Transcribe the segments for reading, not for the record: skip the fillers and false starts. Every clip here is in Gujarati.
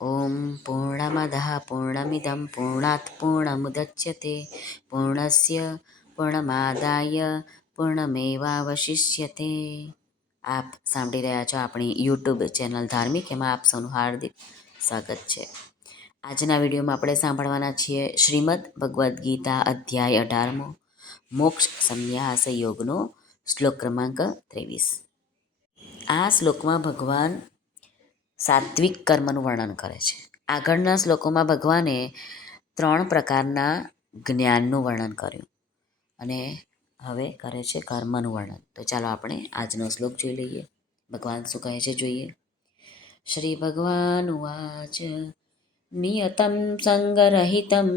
ॐ पूर्णमदः पूर्णमिदं पूर्णात् पूर्णमुदच्यते પૂર્ણસ્ય પૂર્ણમાદાય પૂર્ણમેવાવશિષ્યતે। આપ સાંભળી રહ્યા છો આપણી યુટ્યુબ ચેનલ ધાર્મિક, એમાં આપ સૌનું હાર્દિક સ્વાગત છે। આજના વિડીયોમાં આપણે સાંભળવાના છીએ શ્રીમદ ભગવદ્ ગીતા અધ્યાય 18મો મોક્ષ સંન્યાસ યોગનો શ્લોક ક્રમાંક 23। આ શ્લોકમાં ભગવાન સાત્વિક કર્મનું વર્ણન કરે છે। આગળના શ્લોકોમાં ભગવાને 3 પ્રકારના જ્ઞાનનું વર્ણન કર્યું અને હવે કરે છે કર્મનું વર્ણન। તો ચાલો આપણે આજનો શ્લોક જોઈ લઈએ, ભગવાન શું કહે છે જોઈએ। શ્રી ભગવાન ઉવાચ નિયતમ સંગરહિતમ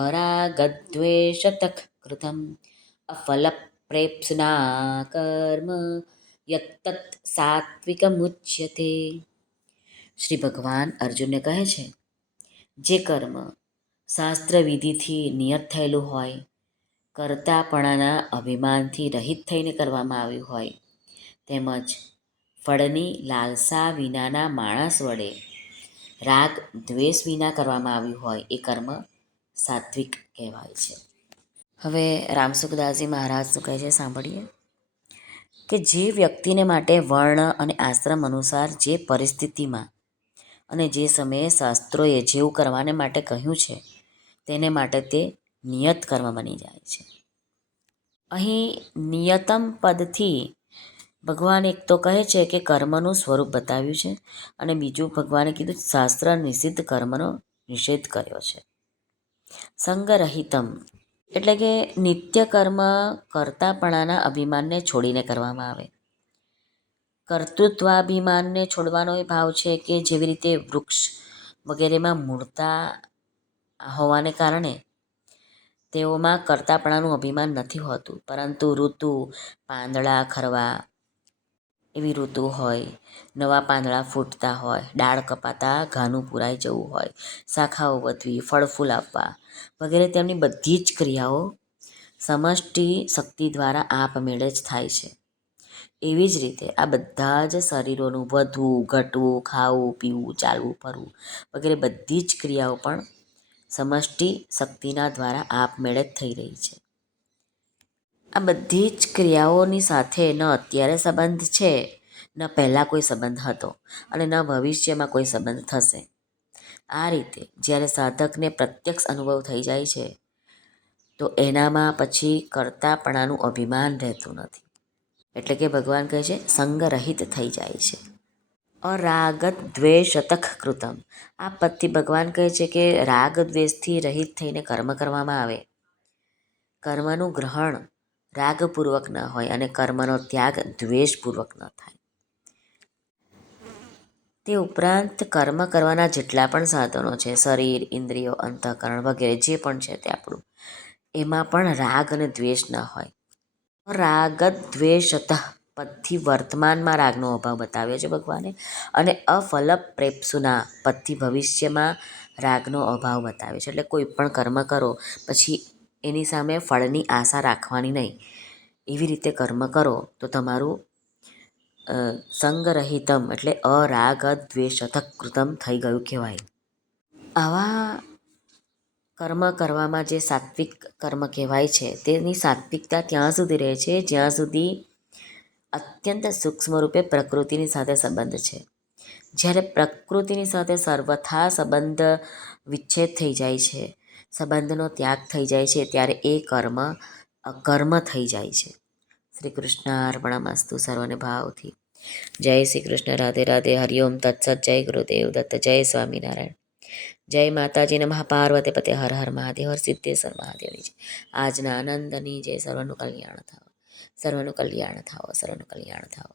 અરાગદ્વેષતઃ કૃતમ અફલપ્રેપ્સુના કર્મ યત્તત સાત્વિકમુચ્યતે। શ્રી ભગવાન અર્જુનને કહે છે, જે કર્મ શાસ્ત્ર વિધિથી નિયત થયેલું હોય, કર્તાપણાના અભિમાનથી રહિત થઈને કરવામાં આવ્યું હોય, તેમજ ફળની લાલસા વિનાના માણસ વડે રાગ દ્વેષ વિના કરવામાં આવ્યું હોય, એ કર્મ સાત્વિક કહેવાય છે। હવે રામસુખદાસજી મહારાજ શું કહે છે સાંભળીએ કે જે વ્યક્તિને માટે વર્ણ અને આશ્રમ અનુસાર જે પરિસ્થિતિમાં અને જે સમયે શાસ્ત્રોએ જેવું કરવાને માટે કહ્યું છે, તેને માટે તે નિયત કર્મ બની જાય છે। અહીં નિયતમ પદથી ભગવાન એક તો કહે છે કે કર્મનું સ્વરૂપ બતાવ્યું છે, અને બીજું ભગવાને કીધું શાસ્ત્ર નિષિદ્ધ કર્મનો નિષેધ કર્યો છે। સંગરહિતમ એટલે કે નિત્ય કર્મ કર્તાપણાના અભિમાનને છોડીને કરવામાં આવે। કર્તૃત્વાભિમાનને છોડવાનો એ ભાવ છે કે જેવી રીતે વૃક્ષ વગેરેમાં મૂળતા હોવાને કારણે તેઓમાં કર્તાપણાનું અભિમાન નથી હોતું, પરંતુ ઋતુ, પાંદડા ખરવા એવી ઋતુ હોય, નવા પાંદડા ફૂટતા હોય, ડાળ કપાતા ઘાનું પુરાઈ જવું હોય, શાખાઓ વધવી, ફળ ફૂલ આપવા વગેરે તેમની બધી જ ક્રિયાઓ સમષ્ટિ શક્તિ દ્વારા આપમેળે જ થાય છે। એવી જ રીતે આ બધા જ શરીરોનું વધવું, ઘટવું, ખાવું, પીવું, ચાલવું, ફરવું વગેરે બધી જ ક્રિયાઓ પણ સમષ્ટિ શક્તિના દ્વારા આપમેળે જ થઈ રહી છે। આ બધી જ ક્રિયાઓની સાથે ન અત્યારે સંબંધ છે, ન પહેલાં કોઈ સંબંધ હતો અને ન ભવિષ્યમાં કોઈ સંબંધ થશે। આ રીતે જ્યારે સાધકને પ્રત્યક્ષ અનુભવ થઈ જાય છે, તો એનામાં પછી કર્તાપણાનું અભિમાન રહેતું નથી। એટલે કે ભગવાન કહે છે સંગરહિત થઈ જાય છે। અરાગ દ્વેષતઃ કૃતમ, આ પદથી ભગવાન કહે છે કે રાગ દ્વેષથી રહિત થઈને કર્મ કરવામાં આવે, કર્મનું ગ્રહણ રાગપૂર્વક ન હોય અને કર્મનો ત્યાગ દ્વેષપૂર્વક ન થાય। તે ઉપરાંત કર્મ કરવાના જેટલા પણ સાધનો છે, શરીર, ઇન્દ્રિયો, અંતઃકરણ વગેરે જે પણ છે તે આપણું, એમાં પણ રાગ અને દ્વેષ ન હોય। રાગ દ્વેષતઃ પદથી વર્તમાનમાં રાગનો અભાવ બતાવ્યો છે ભગવાને, અને અફલપ્રેપ્સુના પદથી ભવિષ્યમાં રાગનો અભાવ બતાવ્યો છે। એટલે કોઈ પણ કર્મ કરો પછી એની સામે ફળની આશા રાખવાની નહીં, એવી રીતે કર્મ કરો તો તમારું સંગરહિતમ એટલે અરાગ દ્વેષતઃ કૃતમ થઈ ગયું કહેવાય। આવા કર્મ કરવામાં જે સાત્વિક કર્મ કહેવાય છે, તેની સાત્વિકતા ત્યાં સુધી રહે છે જ્યાં સુધી અત્યંત સૂક્ષ્મ રૂપે પ્રકૃતિની સાથે સંબંધ છે। જ્યારે પ્રકૃતિની સાથે સર્વથા સંબંધ વિચ્છેદ થઈ જાય છે, સંબંધનો ત્યાગ થઈ જાય છે, ત્યારે એ કર્મ અકર્મ થઈ જાય છે। શ્રી કૃષ્ણ અર્પણમસ્તુ, સર્વને ભાવથી જય શ્રી કૃષ્ણ, રાધે રાધે, હરિઓમ તત્સત, જય ગુરુદેવ દત્ત, જય સ્વામિનારાયણ, જય માતાજી, નમઃ પાર્વતી પતે, હર હર મહાદેવ, હર સિદ્ધેશ્વર મહાદેવની જય। આજના આનંદની જય, સર્વનું કલ્યાણ થાવ, સર્વનું કલ્યાણ થાવ, સર્વનું કલ્યાણ થાવ।